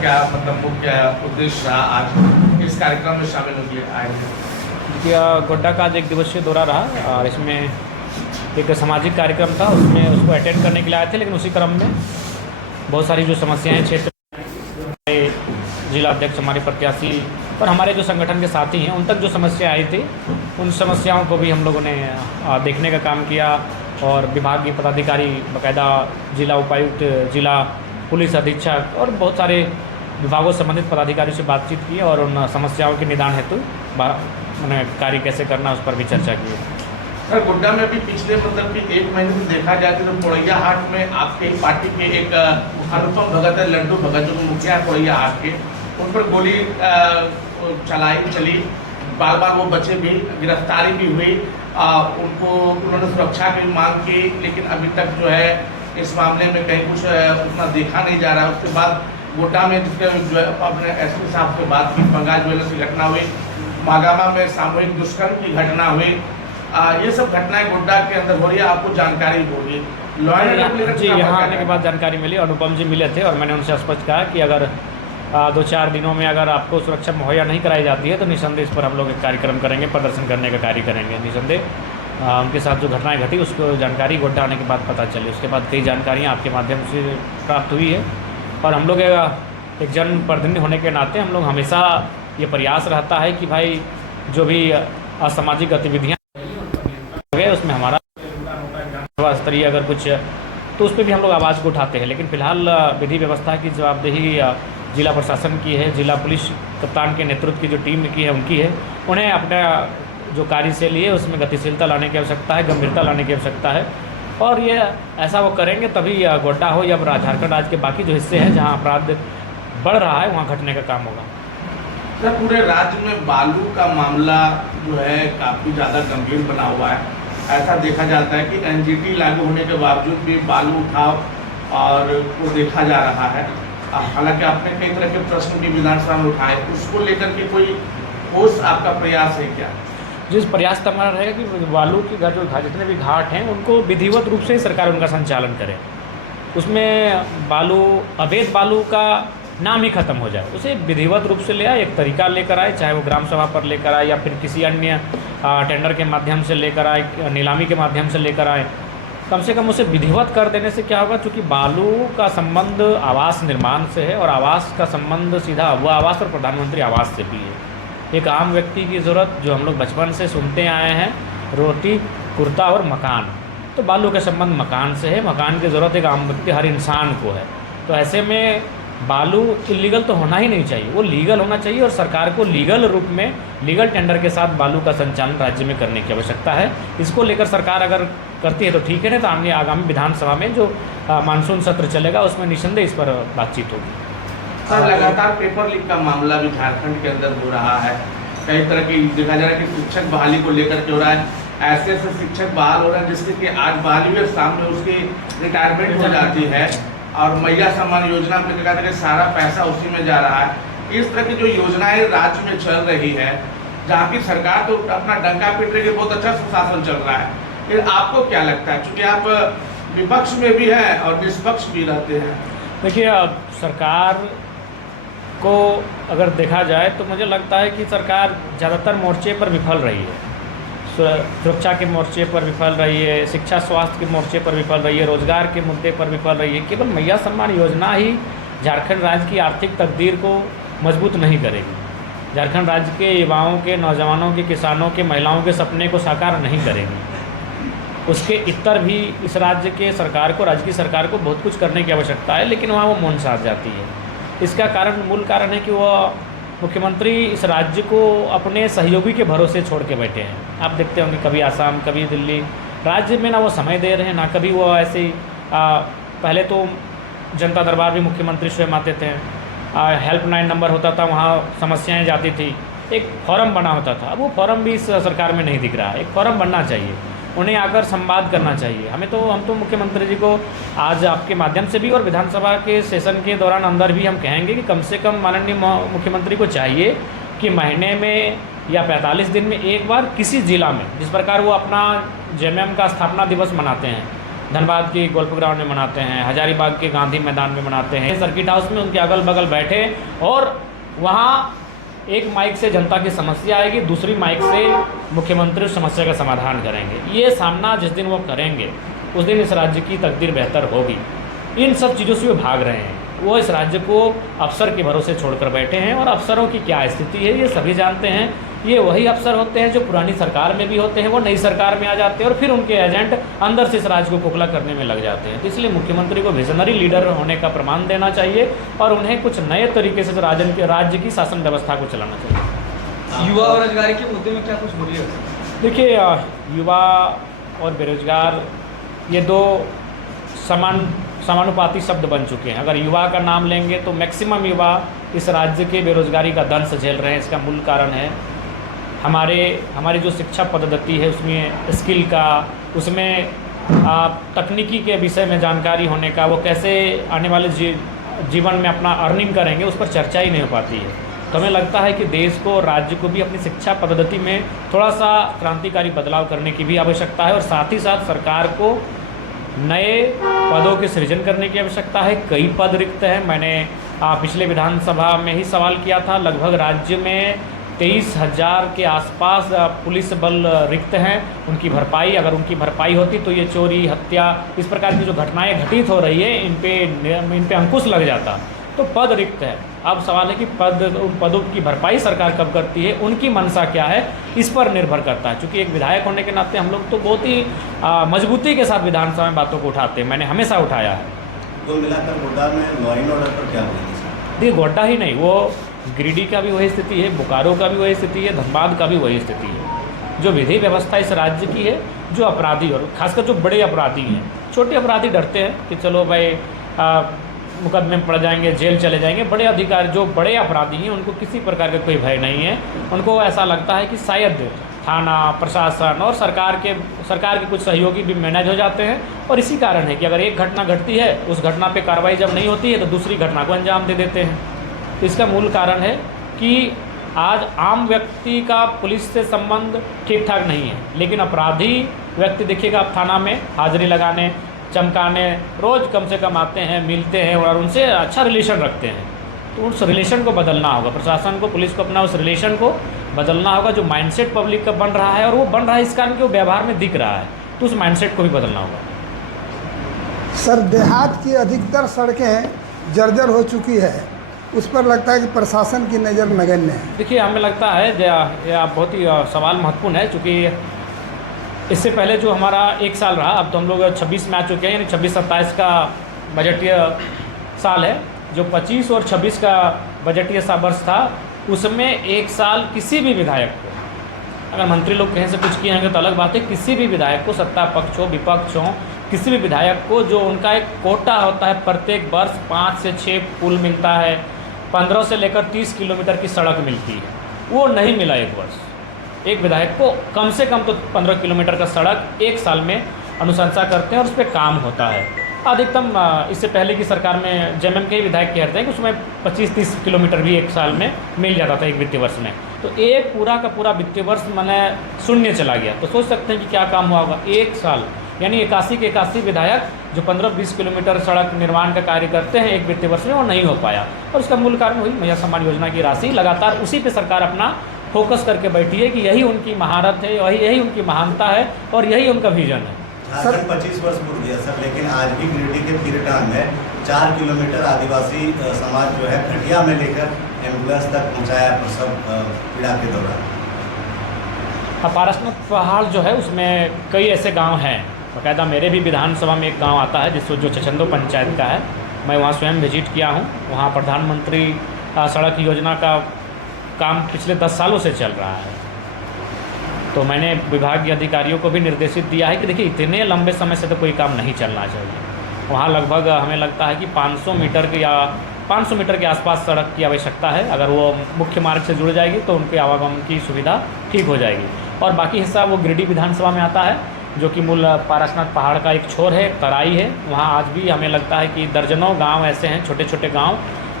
क्या मतलब मुख्य उद्देश्य रहा आज इस कार्यक्रम में शामिल होने आए हैं? गोड्डा का आज एक दिवसीय दौरा रहा और इसमें एक सामाजिक कार्यक्रम था, उसमें उसको अटेंड करने के लिए आए थे। लेकिन उसी क्रम में बहुत सारी जो समस्याएं क्षेत्र में जिला अध्यक्ष, हमारे प्रत्याशी और हमारे जो संगठन के साथी हैं उन तक जो समस्या आई थी, उन समस्याओं को भी हम लोगों ने देखने का काम किया और विभागीय पदाधिकारी, बाकायदा जिला उपायुक्त, जिला पुलिस अधीक्षक और बहुत सारे विभागों से संबंधित पदाधिकारियों से बातचीत की और उन समस्याओं के निदान हेतु मैंने कार्य कैसे करना उस पर भी चर्चा की। सर, गोड्डा में भी पिछले मतलब कि एक महीने से देखा जाए तो पोड़ैया हाट में आपके ही पार्टी के एक अनुपम भगत है, लड्डू भगत, जो मुखिया है पोड़ैया हाट के, उन पर गोली चली, बार बार वो बचे भी, गिरफ्तारी भी हुई, उन्होंने सुरक्षा की मांग की, लेकिन अभी तक जो है इस मामले में कहीं कुछ उतना देखा नहीं जा रहा। उसके बाद गोड्डा में जिसके अपने एसपी साहब से बात की, बंगाल ज्वेलर्स की घटना हुई, मागामा में सामूहिक दुष्कर्म की घटना हुई, ये सब घटनाएं गोड्डा के अंदर हो रही है, आपको जानकारी होगी। जी, यहाँ आने के बाद जानकारी मिली, अनुपम जी मिले थे और मैंने उनसे स्पष्ट कहा कि अगर 2-4 दिनों में अगर आपको सुरक्षा मुहैया नहीं कराई जाती है तो निसंदेह इस पर हम लोग एक कार्यक्रम करेंगे, प्रदर्शन करने का कार्य करेंगे। निसंदेह उनके साथ जो घटनाएं घटी उसको जानकारी गोड्डा आने के बाद पता चली। उसके बाद कई जानकारियाँ आपके माध्यम से प्राप्त हुई है और हम लोग एक जनप्रतिनिधि होने के नाते हम लोग हमेशा ये प्रयास रहता है कि भाई जो भी असामाजिक गतिविधियाँ गए उसमें हमारा स्तरीय अगर कुछ तो उस पर भी हम लोग आवाज़ को उठाते हैं। लेकिन फिलहाल विधि व्यवस्था की जवाबदेही जिला प्रशासन की है, जिला पुलिस कप्तान के नेतृत्व की जो टीम की है उनकी है। उन्हें अपना जो कार्यशैली है उसमें गतिशीलता लाने की आवश्यकता है, गंभीरता लाने की आवश्यकता है और ये ऐसा वो करेंगे तभी गोड्डा हो या झारखंड राज्य के बाकी जो हिस्से हैं जहाँ अपराध बढ़ रहा है वहाँ घटने का काम होगा। सर, पूरे राज्य में बालू का मामला जो है काफ़ी ज़्यादा गंभीर बना हुआ है। ऐसा देखा जाता है कि एनजीटी लागू होने के बावजूद भी बालू उठाव और वो देखा जा रहा है। हालांकि आपने कई तरह के प्रश्न भी विधानसभा में उठाए, उसको लेकर के कोई ठोस आपका प्रयास है क्या? जिस प्रयास तो हमारा रहेगा कि बालू की जो जितने भी घाट हैं उनको विधिवत रूप से ही सरकार उनका संचालन करे। उसमें बालू, अवैध बालू का नाम ही खत्म हो जाए, उसे विधिवत रूप से ले आए, एक तरीका लेकर आए, चाहे वो ग्राम सभा पर लेकर आए या फिर किसी अन्य टेंडर के माध्यम से लेकर आए, नीलामी के माध्यम से लेकर आए। कम से कम उसे विधिवत कर देने से क्या होगा, चूँकि बालू का संबंध आवास निर्माण से है और आवास का संबंध सीधा हुआ आवास और प्रधानमंत्री आवास से भी है। एक आम व्यक्ति की ज़रूरत जो हम लोग बचपन से सुनते आए हैं, रोटी, कुर्ता और मकान, तो बालू का संबंध मकान से है। मकान की ज़रूरत एक आम व्यक्ति, हर इंसान को है। तो ऐसे में बालू इलीगल तो होना ही नहीं चाहिए, वो लीगल होना चाहिए और सरकार को लीगल रूप में, लीगल टेंडर के साथ बालू का संचालन राज्य में करने की आवश्यकता है। इसको लेकर सरकार अगर करती है तो ठीक है, नहीं तो आगामी विधानसभा में जो मानसून सत्र चलेगा उसमें निसंदेह इस पर बातचीत होगी। सर, लगातार पेपर लीक का मामला भी झारखंड के अंदर हो रहा है। कई तरह की देखा जा रहा है कि शिक्षक बहाली को लेकर के हो रहा है, ऐसे ऐसे शिक्षक बहाल हो रहे हैं जिससे कि आज बहाली हुए सामने उसकी रिटायरमेंट हो जाती है और मैया सम्मान योजना में कहते हैं सारा पैसा उसी में जा रहा है। इस तरह की जो योजनाएं राज्य में चल रही है, जहाँ की सरकार तो अपना डंका पीट रही है, बहुत अच्छा सुशासन चल रहा है, फिर आपको क्या लगता है, क्योंकि आप विपक्ष में भी हैं और निष्पक्ष भी रहते हैं? देखिए, अब सरकार को अगर देखा जाए तो मुझे लगता है कि सरकार ज़्यादातर मोर्चे पर विफल रही है। सुरक्षा के मोर्चे पर विफल रही है, शिक्षा स्वास्थ्य के मोर्चे पर विफल रही है, रोजगार के मुद्दे पर विफल रही है। केवल मैया सम्मान योजना ही झारखंड राज्य की आर्थिक तकदीर को मजबूत नहीं करेगी, झारखंड राज्य के युवाओं के, नौजवानों के, किसानों के, महिलाओं के सपने को साकार नहीं करेगी। उसके इतर भी इस राज्य के सरकार को, राज्य की सरकार को बहुत कुछ करने की आवश्यकता है, लेकिन वहाँ वो मौन साध जाती है। इसका कारण, मूल कारण है कि वह मुख्यमंत्री इस राज्य को अपने सहयोगी के भरोसे छोड़ के बैठे हैं। आप देखते होंगे कभी आसाम, कभी दिल्ली, राज्य में ना वो समय दे रहे हैं, ना कभी वो ऐसे पहले तो जनता दरबार भी मुख्यमंत्री स्वयं आते थे, हेल्पलाइन नंबर होता था, वहाँ समस्याएं जाती थी, एक फॉरम बना होता था। अब वो फॉरम भी इस सरकार में नहीं दिख रहा है। एक फॉरम बनना चाहिए, उन्हें आकर संवाद करना चाहिए। हम तो मुख्यमंत्री जी को आज आपके माध्यम से भी और विधानसभा के सेशन के दौरान अंदर भी हम कहेंगे कि कम से कम माननीय मुख्यमंत्री को चाहिए कि महीने में या 45 दिन में एक बार किसी ज़िला में, जिस प्रकार वो अपना जेएमएम का स्थापना दिवस मनाते हैं, धनबाद के गोल्फ ग्राउंड में मनाते हैं, हजारीबाग के गांधी मैदान में मनाते हैं, सर्किट हाउस में उनके अगल बगल बैठे और वहाँ एक माइक से जनता की समस्या आएगी, दूसरी माइक से मुख्यमंत्री उस समस्या का समाधान करेंगे। ये सामना जिस दिन वो करेंगे उस दिन इस राज्य की तकदीर बेहतर होगी। इन सब चीज़ों से वो भाग रहे हैं, वो इस राज्य को अफसर के भरोसे छोड़कर बैठे हैं और अफसरों की क्या स्थिति है ये सभी जानते हैं। ये वही अफसर होते हैं जो पुरानी सरकार में भी होते हैं, वो नई सरकार में आ जाते हैं और फिर उनके एजेंट अंदर से इस राज्य को खोखला करने में लग जाते हैं। तो इसलिए मुख्यमंत्री को विजनरी लीडर होने का प्रमाण देना चाहिए और उन्हें कुछ नए तरीके से राज्य की शासन व्यवस्था को चलाना चाहिए। युवा और रोजगारी के मुद्दे में क्या कुछ बोलिए? देखिए, युवा और बेरोजगार ये दो समानुपाती शब्द बन चुके हैं। अगर युवा का नाम लेंगे तो मैक्सिमम युवा इस राज्य के बेरोजगारी का दंश झेल रहे हैं। इसका मूल कारण है हमारी जो शिक्षा पद्धति है उसमें स्किल का, उसमें तकनीकी के विषय में जानकारी होने का, वो कैसे आने वाले जीवन में अपना अर्निंग करेंगे उस पर चर्चा ही नहीं हो पाती है। तो हमें लगता है कि देश को, राज्य को भी अपनी शिक्षा पद्धति में थोड़ा सा क्रांतिकारी बदलाव करने की भी आवश्यकता है और साथ ही साथ सरकार को नए पदों के सृजन करने की आवश्यकता है। कई पद रिक्त हैं। मैंने पिछले विधानसभा में ही सवाल किया था, लगभग राज्य में 23,000 के आसपास पुलिस बल रिक्त हैं। उनकी भरपाई, अगर उनकी भरपाई होती तो ये चोरी, हत्या, इस प्रकार की जो घटनाएं घटित हो रही है इन पे अंकुश लग जाता। तो पद रिक्त है। अब सवाल है कि पदों की भरपाई सरकार कब करती है, उनकी मंशा क्या है, इस पर निर्भर करता है। क्योंकि एक विधायक होने के नाते हम लोग तो बहुत ही मजबूती के साथ विधानसभा में बातों को उठाते हैं। मैंने हमेशा उठाया है। कुल मिलाकर गोड्डा में लॉ एंड ऑर्डर पर क्या बोलेंगे सर? देखिए, गोड्डा ही नहीं, वो गिरिडीह का भी वही स्थिति है, बोकारो का भी वही स्थिति है, धनबाद का भी वही स्थिति है। जो विधि व्यवस्था इस राज्य की है, जो अपराधी और खासकर जो बड़े अपराधी हैं, छोटे अपराधी डरते हैं कि चलो भाई मुकदमे में पड़ जाएंगे, जेल चले जाएंगे। बड़े अधिकारी, जो बड़े अपराधी हैं, उनको किसी प्रकार का कोई भय नहीं है। उनको ऐसा लगता है कि शायद थाना, प्रशासन और सरकार के कुछ सहयोगी भी मैनेज हो जाते हैं। और इसी कारण है कि अगर एक घटना घटती है, उस घटना पे कार्रवाई जब नहीं होती है तो दूसरी घटना को अंजाम दे देते हैं। तो इसका मूल कारण है कि आज आम व्यक्ति का पुलिस से संबंध ठीक ठाक नहीं है, लेकिन अपराधी व्यक्ति देखिएगा, आप थाना में हाजिरी लगाने, चमकाने रोज़ कम से कम आते हैं, मिलते हैं और उनसे अच्छा रिलेशन रखते हैं। तो उस रिलेशन को बदलना होगा, प्रशासन को, पुलिस को अपना उस रिलेशन को बदलना होगा। जो माइंडसेट पब्लिक का बन रहा है, और वो बन रहा है इस कारण कि वो व्यवहार में दिख रहा है, तो उस माइंडसेट को भी बदलना होगा। सर, देहात की अधिकतर सड़कें जर्जर हो चुकी है, उस पर लगता है कि प्रशासन की नज़र नगण्य है। देखिए, हमें लगता है यह बहुत ही सवाल महत्वपूर्ण है, क्योंकि इससे पहले जो हमारा एक साल रहा, अब तो हम लोग 26 में आ चुके हैं, यानी 26-27 का बजटीय साल है। जो 25 और 26 का बजटीय वर्ष था, उसमें एक साल किसी भी विधायक को, अगर मंत्री लोग कहीं से कुछ किए होंगे तो अलग बात है, किसी भी विधायक को, सत्ता पक्ष हो, विपक्ष हो, किसी भी विधायक को जो उनका एक कोटा होता है, प्रत्येक वर्ष 5 से 6 पुल मिलता है, 15 से लेकर 30 किलोमीटर की सड़क मिलती है, वो नहीं मिला एक वर्ष। एक विधायक को कम से कम तो 15 किलोमीटर का सड़क एक साल में अनुशंसा करते हैं और उस पर काम होता है। अधिकतम इससे पहले की सरकार में जेएमएम के ही विधायक कहते हैं कि उसमें 25-30 किलोमीटर भी एक साल में मिल जाता था एक वित्तीय वर्ष में। तो एक पूरा का पूरा वित्तीय वर्ष मैंने शून्य चला गया। तो सोच सकते हैं कि क्या काम हुआ होगा एक साल, यानी 81 के 81 विधायक जो 15-20 किलोमीटर सड़क निर्माण का कार्य करते हैं एक वित्तीय वर्ष में, वो नहीं हो पाया। और उसका मूल कारण वही महिला सम्मान योजना की राशि, लगातार उसी पे सरकार अपना फोकस करके बैठी है कि यही उनकी महारत है, यही उनकी महानता है और यही उनका विजन है। झारखंड 25 वर्ष पूर्व गया सर, लेकिन आज भी गिरिडीह के पीरटान में 4 किलोमीटर आदिवासी समाज जो है खटिया में लेकर एम्बुलेंस तक पहुँचाया प्रसव पीड़ा के दौरान। पारसनाथ पहाड़ जो है उसमें कई ऐसे गांव हैं, बाकायदा मेरे भी विधानसभा में एक गांव आता है जिसको जो चचंदो पंचायत का है, मैं वहाँ स्वयं विजिट किया हूँ। वहाँ प्रधानमंत्री सड़क योजना का काम पिछले 10 सालों से चल रहा है। तो मैंने विभागीय अधिकारियों को भी निर्देशित दिया है कि देखिए, इतने लंबे समय से तो कोई काम नहीं चलना चाहिए। वहाँ लगभग हमें लगता है कि 500 मीटर के आसपास सड़क की आवश्यकता है। अगर वो मुख्य मार्ग से जुड़ जाएगी तो उनके आवागमन की सुविधा ठीक हो जाएगी। और बाकी हिस्सा वो गिरिडीह विधानसभा में आता है, जो कि मूल पारसनाथ पहाड़ का एक छोर है, तराई है। वहाँ आज भी हमें लगता है कि दर्जनों गाँव ऐसे हैं, छोटे छोटे गाँव,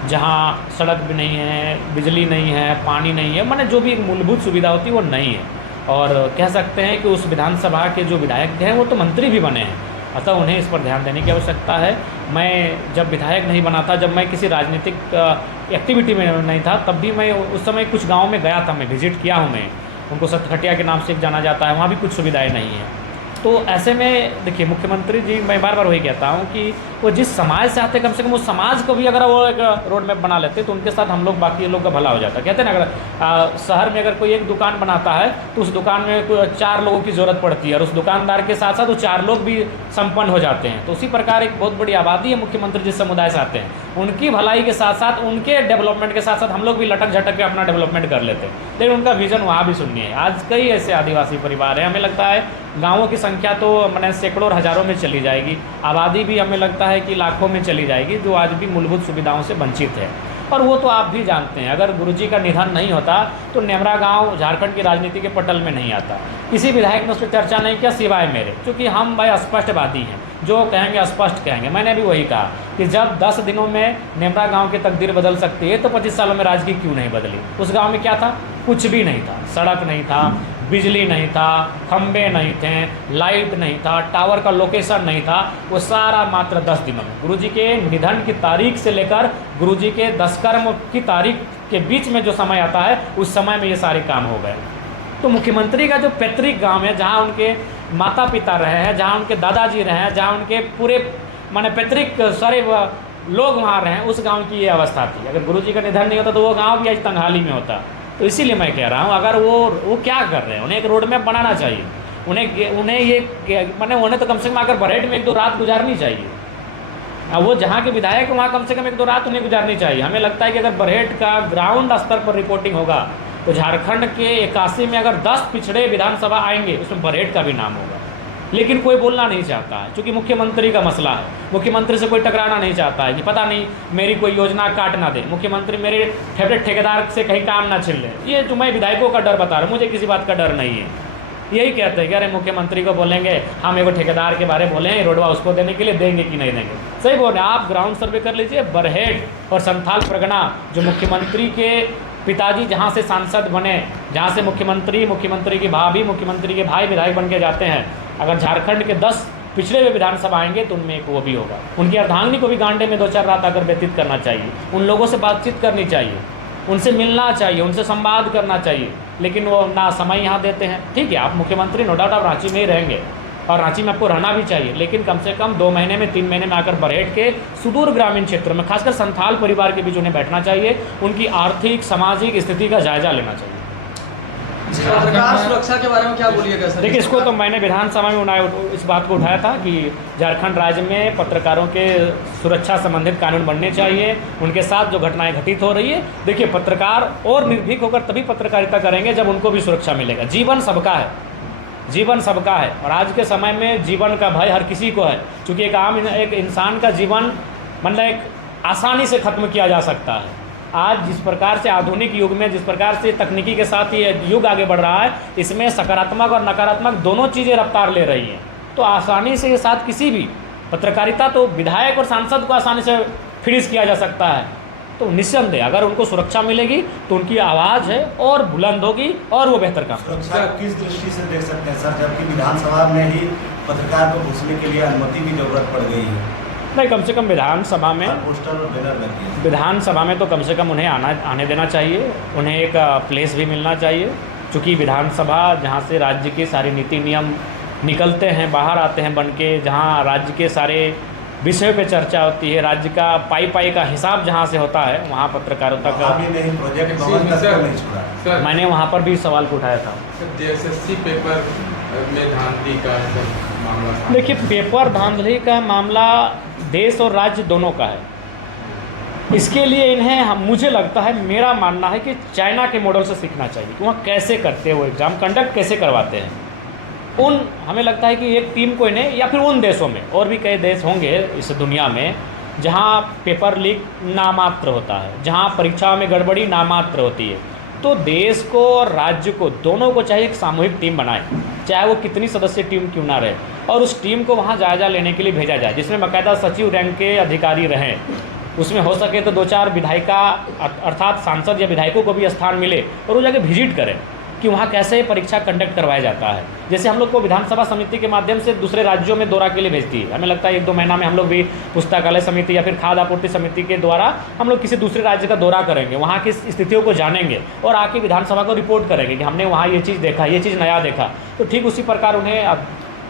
जहाँ सड़क भी नहीं है, बिजली नहीं है, पानी नहीं है, माने जो भी एक मूलभूत सुविधा होती है वो नहीं है। और कह सकते हैं कि उस विधानसभा के जो विधायक हैं वो तो मंत्री भी बने हैं, अतः उन्हें इस पर ध्यान देने की आवश्यकता है। मैं जब विधायक नहीं बना था, जब मैं किसी राजनीतिक एक्टिविटी में नहीं था, तब भी मैं उस समय कुछ गाँव में गया था, मैं विजिट किया हूँ। मैं उनको सतखटिया के नाम से एक जाना जाता है, वहाँ भी कुछ सुविधाएँ नहीं हैं। तो ऐसे में देखिए मुख्यमंत्री जी, मैं बार बार वही कहता हूँ कि वो जिस समाज से आते, कम से कम उस समाज को भी अगर वो एक रोड मैप बना लेते तो उनके साथ हम लोग, बाकी लोग का भला हो जाता। कहते हैं ना, अगर शहर में अगर कोई एक दुकान बनाता है तो उस दुकान में कोई 4 लोगों की ज़रूरत पड़ती है और उस दुकानदार के साथ साथ वो 4 लोग भी संपन्न हो जाते हैं। तो उसी प्रकार एक बहुत बड़ी आबादी है मुख्यमंत्री जिस समुदाय से आते हैं, उनकी भलाई के साथ साथ, उनके डेवलपमेंट के साथ साथ हम लोग भी लटक झटक के अपना डेवलपमेंट कर लेते हैं। लेकिन उनका विज़न वहाँ भी सुनिए। आज कई ऐसे आदिवासी परिवार हैं, हमें लगता है गाँवों की संख्या तो मैंने सैकड़ों और हज़ारों में चली जाएगी, आबादी भी हमें लगता है कि लाखों में चली जाएगी, जो आज भी मूलभूत सुविधाओं से वंचित है। और वो तो आप भी जानते हैं, अगर गुरुजी का निधन नहीं होता तो नेमरा गांव झारखंड की राजनीति के पटल में नहीं आता। किसी विधायक ने उस पर चर्चा नहीं किया सिवाय मेरे, क्योंकि हम भाई स्पष्टवादी हैं, जो कहेंगे स्पष्ट कहेंगे। मैंने भी वही कहा कि जब 10 दिनों में नेमरा गांव की तकदीर बदल सकती है तो 25 सालों में राजनीति क्यों नहीं बदली। उस गाँव में क्या था? कुछ भी नहीं था। सड़क नहीं था, बिजली नहीं था, खंबे नहीं थे, लाइट नहीं था, टावर का लोकेशन नहीं था। वो सारा मात्र 10 दिनों में, गुरुजी के निधन की तारीख से लेकर गुरुजी के दशकर्म की तारीख के बीच में जो समय आता है, उस समय में ये सारे काम हो गए। तो मुख्यमंत्री का जो पैतृक गांव है, जहां उनके माता पिता रहे हैं, जहां उनके दादाजी रहे हैं, जहां उनके पूरे माने पैतृक सारे लोग वहाँ रहे हैं, उस गाँव की ये अवस्था थी। अगर गुरुजी का निधन नहीं होता तो वो गाँव भी आज तंगहाली में होता। तो इसीलिए मैं कह रहा हूँ, अगर वो क्या कर रहे हैं, उन्हें एक रोड मैप बनाना चाहिए। उन्हें ये मैंने उन्हें तो कम से कम आकर बरहेट में 1-2 रात गुजारनी चाहिए। वो जहाँ के विधायक हैं वहाँ कम से कम 1-2 रात उन्हें गुजारनी चाहिए। हमें लगता है कि अगर बरहेट का ग्राउंड स्तर पर रिपोर्टिंग होगा तो झारखंड के 81 में अगर 10 पिछड़े विधानसभा आएंगे, उसमें बरहेट का भी नाम होगा। लेकिन कोई बोलना नहीं चाहता है, क्योंकि मुख्यमंत्री का मसला है। मुख्यमंत्री से कोई टकराना नहीं चाहता है कि पता नहीं मेरी कोई योजना काट ना दे, मुख्यमंत्री मेरे फेवरेट ठेकेदार से कहीं काम ना छिल ले। ये जो मैं विधायकों का डर बता रहा हूँ, मुझे किसी बात का डर नहीं है। यही कहते हैं कि अरे मुख्यमंत्री को बोलेंगे, हम एगो ठेकेदार के बारे में बोले रोडवा उसको देने के लिए, देंगे कि नहीं देंगे। सही बोल रहे हैं आप, ग्राउंड सर्वे कर लीजिए। बरहेट और संथाल परगना, जो मुख्यमंत्री के पिताजी जहाँ से सांसद बने, जहाँ से मुख्यमंत्री की भाभी, मुख्यमंत्री के भाई विधायक बन के जाते हैं, अगर झारखंड के 10 पिछड़े हुए विधानसभा आएंगे तो उनमें एक वो भी होगा। उनकी अर्धांगिनी को भी गांडे में 2-4 रात आकर व्यतीत करना चाहिए, उन लोगों से बातचीत करनी चाहिए, उनसे मिलना चाहिए, उनसे संवाद करना चाहिए। लेकिन वो ना समय यहाँ देते हैं। ठीक है, आप मुख्यमंत्री नो डाउट आप रांची में ही रहेंगे और रांची में आपको रहना भी चाहिए, लेकिन कम से कम 2 महीने में 3 महीने में आकर बरहेट के सुदूर ग्रामीण क्षेत्र में, खासकर संथाल परिवार के बीच उन्हें बैठना चाहिए, उनकी आर्थिक सामाजिक स्थिति का जायजा लेना चाहिए। पत्रकार सुरक्षा के बारे में क्या बोलिएगा सर? देखिए, इसको तो मैंने विधानसभा में इस बात को उठाया था कि झारखंड राज्य में पत्रकारों के सुरक्षा संबंधित कानून बनने चाहिए। उनके साथ जो घटनाएं घटित हो रही है, देखिए पत्रकार और निर्भीक होकर तभी पत्रकारिता करेंगे जब उनको भी सुरक्षा मिलेगा। जीवन सबका है, जीवन सबका है, और आज के समय में जीवन का भय हर किसी को है, क्योंकि एक इंसान का जीवन मतलब एक आसानी से ख़त्म किया जा सकता है। आज जिस प्रकार से आधुनिक युग में, जिस प्रकार से तकनीकी के साथ ये युग आगे बढ़ रहा है, इसमें सकारात्मक और नकारात्मक दोनों चीज़ें रफ्तार ले रही हैं। तो आसानी से ये साथ किसी भी पत्रकारिता, तो विधायक और सांसद को आसानी से फ्रीज किया जा सकता है। तो निस्संदेह अगर उनको सुरक्षा मिलेगी तो उनकी आवाज़ है और बुलंद होगी और वो बेहतर काम। सुरक्षा किस दृष्टि से देख सकते हैं सर, जबकि विधानसभा में ही पत्रकार को घुसने के लिए अनुमति की जरूरत पड़ गई है? नहीं, कम से कम विधानसभा में, पोस्टर और बैनर लगे, विधानसभा में तो कम से कम उन्हें आने देना चाहिए, उन्हें एक प्लेस भी मिलना चाहिए, क्योंकि विधानसभा जहाँ से राज्य के सारे नीति नियम निकलते हैं, बाहर आते हैं बन के, जहाँ राज्य के सारे विषयों पे चर्चा होती है, राज्य का पाई का हिसाब जहाँ से होता है, वहाँ पत्रकारिता का प्रोजेक्ट नहीं। मैंने वहाँ पर भी सवाल को उठाया था। JSSC पेपर में धांधली का मामला, देखिए पेपर धांधली का मामला देश और राज्य दोनों का है। इसके लिए इन्हें मुझे लगता है, मेरा मानना है कि चाइना के मॉडल से सीखना चाहिए कि वहाँ कैसे करते हैं, वो एग्ज़ाम कंडक्ट कैसे करवाते हैं। हमें लगता है कि एक टीम को इन्हें, या फिर उन देशों में, और भी कई देश होंगे इस दुनिया में जहाँ पेपर लीक नामात्र होता है, जहाँ परीक्षा में गड़बड़ी नामात्र होती है, तो देश को और राज्य को दोनों को चाहिए एक सामूहिक टीम बनाए, चाहे वो कितनी सदस्य टीम क्यों ना रहे, और उस टीम को वहाँ जायजा लेने के लिए भेजा जाए, जिसमें बाकायदा सचिव रैंक के अधिकारी रहें। उसमें हो सके तो 2-4 विधायिका अर्थात सांसद या विधायकों को भी स्थान मिले और वो जाके विजिट करें। कि वहाँ कैसे परीक्षा कंडक्ट करवाया जाता है। जैसे हम लोग को विधानसभा समिति के माध्यम से दूसरे राज्यों में दौरा के लिए भेजती है, हमें लगता है 1-2 महीना में हम लोग भी पुस्तकालय समिति या फिर खाद्य आपूर्ति समिति के द्वारा हम लोग किसी दूसरे राज्य का दौरा करेंगे, वहाँ की स्थितियों को जानेंगे और आके विधानसभा को रिपोर्ट करेंगे कि हमने वहाँ ये चीज़ देखा, ये चीज़ नया देखा। तो ठीक उसी प्रकार उन्हें अब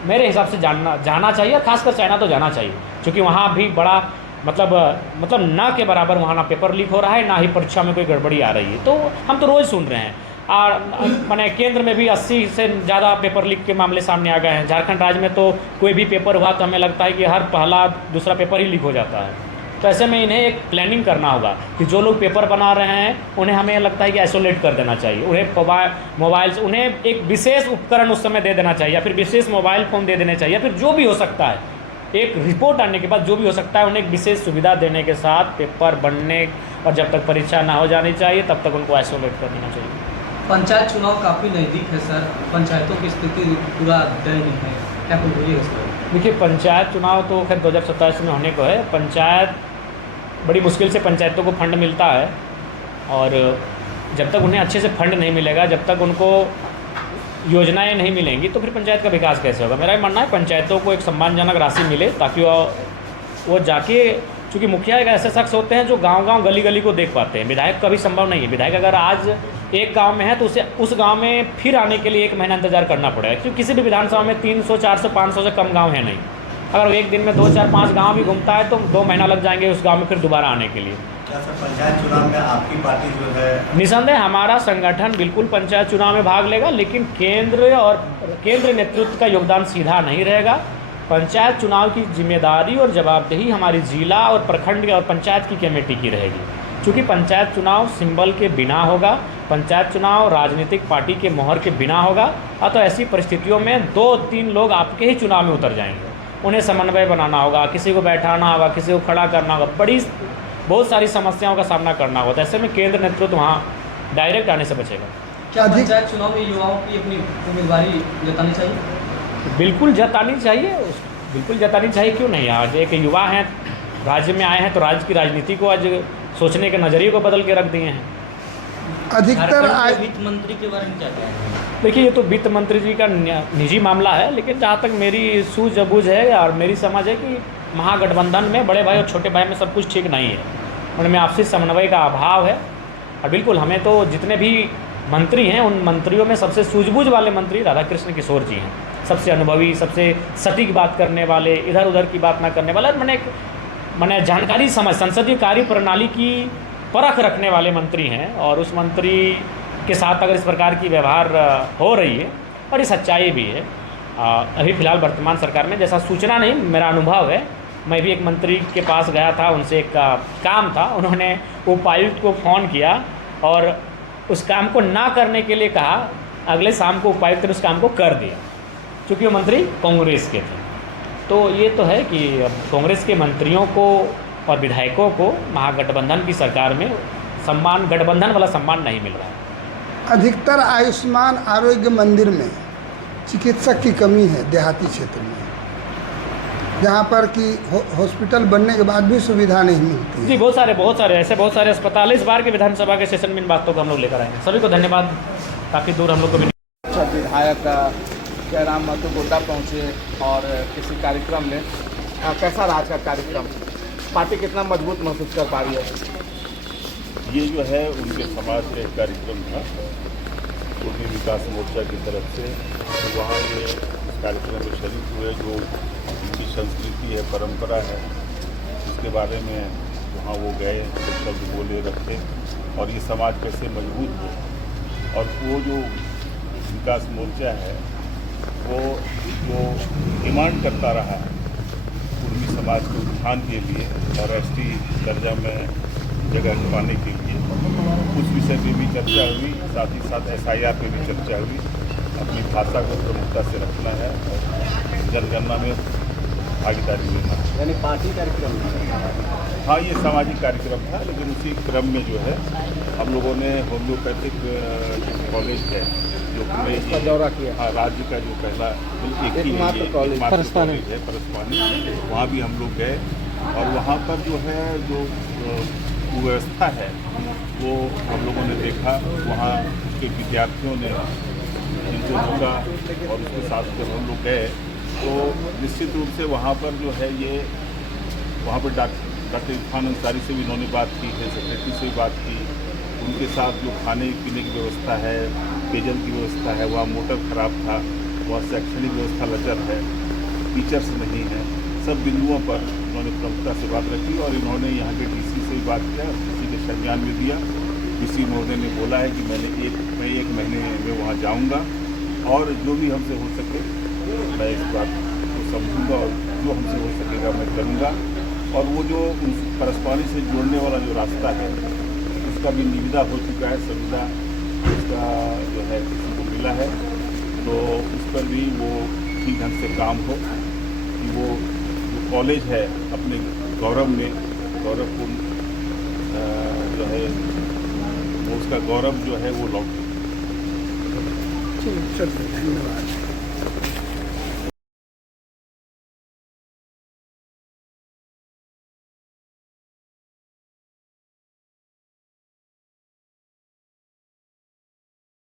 मेरे हिसाब से जाना चाहिए, खासकर चाइना तो जाना चाहिए, क्योंकि वहाँ भी बड़ा मतलब ना के बराबर वहाँ ना पेपर लीक हो रहा है, ना ही परीक्षा में कोई गड़बड़ी आ रही है। तो हम तो रोज़ सुन रहे हैं और मैंने केंद्र में भी 80 से ज़्यादा पेपर लीक के मामले सामने आ गए हैं। झारखंड राज्य में तो कोई भी पेपर हुआ तो हमें लगता है कि हर पहला दूसरा पेपर ही लीक हो जाता है। तो ऐसे में इन्हें एक प्लानिंग करना होगा कि जो लोग पेपर बना रहे हैं उन्हें हमें लगता है कि आइसोलेट कर देना चाहिए, उन्हें मोबाइल से उन्हें एक विशेष उपकरण उस समय दे देना चाहिए या फिर विशेष मोबाइल फ़ोन दे देने चाहिए, या फिर जो भी हो सकता है, एक रिपोर्ट आने के बाद जो भी हो सकता है उन्हें एक विशेष सुविधा देने के साथ पेपर बनने और जब तक परीक्षा ना हो जानी चाहिए तब तक उनको आइसोलेट कर देना चाहिए। पंचायत चुनाव काफ़ी नज़दीक है सर, पंचायतों की स्थिति पूरा दयनीय है, क्या कुछ बोलिएगा सर? देखिए, पंचायत चुनाव तो खैर 2027 में होने को है। पंचायत बड़ी मुश्किल से पंचायतों को फंड मिलता है और जब तक उन्हें अच्छे से फंड नहीं मिलेगा, जब तक उनको योजनाएं नहीं मिलेंगी तो फिर पंचायत का विकास कैसे होगा। मेरा ये मानना है पंचायतों को एक सम्मानजनक राशि मिले ताकि वो जाके, चूँकि मुखिया एक ऐसे शख्स होते हैं जो गांव-गांव गली-गली को देख पाते हैं, विधायक कभी संभव नहीं है। विधायक अगर आज एक गांव में है तो उसे उस गांव में फिर आने के लिए 1 महीना इंतजार करना पड़ेगा, क्योंकि किसी भी विधानसभा में 300, 400, 500 से कम गांव है नहीं। अगर एक दिन में 2, 4, 5 गांव भी घूमता है तो 2 महीना लग जाएंगे उस गांव में फिर दोबारा आने के लिए। क्या सर पंचायत चुनाव में आपकी पार्टी जो है? निसंदेह हमारा संगठन बिल्कुल पंचायत चुनाव में भाग लेगा, लेकिन केंद्र नेतृत्व का योगदान सीधा नहीं रहेगा। पंचायत चुनाव की जिम्मेदारी और जवाबदेही हमारी जिला और प्रखंड और पंचायत की कमेटी की रहेगी, क्योंकि पंचायत चुनाव सिंबल के बिना होगा, पंचायत चुनाव राजनीतिक पार्टी के मोहर के बिना होगा। तो ऐसी परिस्थितियों में 2-3 लोग आपके ही चुनाव में उतर जाएंगे, उन्हें समन्वय बनाना होगा, किसी को बैठाना होगा, किसी को खड़ा करना होगा, बहुत सारी समस्याओं का सामना करना होगा। तो ऐसे में केंद्र नेतृत्व वहाँ डायरेक्ट आने से बचेगा। क्या पंचायत चुनाव में युवाओं की अपनी उम्मीदवारी जतानी चाहिए? बिल्कुल जतानी चाहिए, बिल्कुल जतानी चाहिए, क्यों नहीं। आज एक युवा हैं, राज्य में आए हैं तो राज्य की राजनीति को आज सोचने के नज़रिए को बदल के रख दिए हैं। अधिकतर वित्त मंत्री के बारे में क्या कहें? देखिए, ये तो वित्त मंत्री जी का निजी मामला है, लेकिन जहाँ तक मेरी सूझबूझ है और मेरी समझ है कि महागठबंधन में बड़े भाई और छोटे भाई में सब कुछ ठीक नहीं है, उनमें आपसी समन्वय का अभाव है। और बिल्कुल हमें तो जितने भी मंत्री हैं उन मंत्रियों में सबसे सूझबूझ वाले मंत्री राधाकृष्ण किशोर जी हैं, सबसे अनुभवी, सबसे सटीक बात करने वाले, इधर उधर की बात ना करने वाले, मैंने जानकारी समझ संसदीय कार्य प्रणाली की परख रखने वाले मंत्री हैं। और उस मंत्री के साथ अगर इस प्रकार की व्यवहार हो रही है और ये सच्चाई भी है। अभी फ़िलहाल वर्तमान सरकार में, जैसा सूचना नहीं मेरा अनुभव है, मैं भी एक मंत्री के पास गया था, उनसे एक काम था, उन्होंने उपायुक्त को फ़ोन किया और उस काम को ना करने के लिए कहा। अगले शाम को उपायुक्त ने उस काम को कर दिया, क्योंकि वो मंत्री कांग्रेस के थे। तो ये तो है कि अब कांग्रेस के मंत्रियों को और विधायकों को महागठबंधन की सरकार में सम्मान, गठबंधन वाला सम्मान नहीं मिल रहा है। अधिकतर आयुष्मान आरोग्य मंदिर में चिकित्सक की कमी है देहाती क्षेत्र में, जहाँ पर कि हॉस्पिटल बनने के बाद भी सुविधा नहीं मिलती है। जी, बहुत सारे अस्पताल इस बार के विधानसभा के सेशन में इन बातों को हम लोग लेकर आएंगे। सभी को धन्यवाद, काफ़ी दूर हम लोग को भी। विधायक जयराम महतो गोड्डा पहुँचे और किसी कार्यक्रम में, कैसा रहा आज का कार्यक्रम? पार्टी कितना मजबूत महसूस कर पा रही है? ये जो है उनके समाज का एक कार्यक्रम था, पूर्वी विकास मोर्चा की तरफ से, तो वहाँ ये इस कार्यक्रम में शरीक हुए। जो उनकी संस्कृति है, परंपरा है, उसके बारे में वहाँ वो गए, शब्द बोले, रखे, और ये समाज कैसे मजबूत हो। और वो जो विकास मोर्चा है वो जो डिमांड करता रहा है पूर्वी समाज के उत्थान के लिए और एसटी दर्जा में जगह पाने के लिए, उस विषय पे भी चर्चा हुई। साथ ही साथ SIR पे भी चर्चा हुई। अपनी भाषा को प्रमुखता से रखना है और जनगणना में भागीदारी लेना है। यानी पार्टी कार्यक्रम? हाँ, ये सामाजिक कार्यक्रम था, लेकिन उसी क्रम में जो है हम लोगों ने होम्योपैथिक कॉलेज है जो इसका दौरा किया। हाँ, राज्य का जो पहला एकमात्र कॉलेज है परस्पानी, वहाँ भी हम लोग गए। और वहाँ पर जो है जो व्यवस्था है वो हम लोगों ने देखा। वहाँ के विद्यार्थियों ने जिनको रोका और उसके साथ जब हम लोग गए तो निश्चित रूप से वहाँ पर जो है ये वहाँ पर डॉक्टर इरफान अंसारी से भी इन्होंने बात की है, सेक्रेटरी से भी बात की। उनके साथ जो खाने पीने की व्यवस्था है, पेयजल की व्यवस्था है, वहाँ मोटर ख़राब था, वहाँ शैक्षणिक व्यवस्था लचर है, टीचर्स नहीं है, सब बिंदुओं पर उन्होंने प्रमुखता से बात रखी और इन्होंने यहाँ के डीसी से भी बात किया, डीसी के संज्ञान में दिया। डीसी महोदय ने बोला है कि मैं एक महीने में वहाँ जाऊँगा और जो भी हमसे हो सके मैं इस बात को समझूंगा और जो हमसे हो सकेगा मैं करूँगा। और वो जो परस्पानी से जोड़ने वाला जो रास्ता है उसका भी निविदा हो चुका है, संविदा उसका जो है किसी को मिला है, तो उस पर भी वो ठीक ढंग से काम हो कि वो जो कॉलेज है अपने गौरवपूर्ण जो है वो उसका गौरव जो है वो लौटे। चलिए धन्यवाद।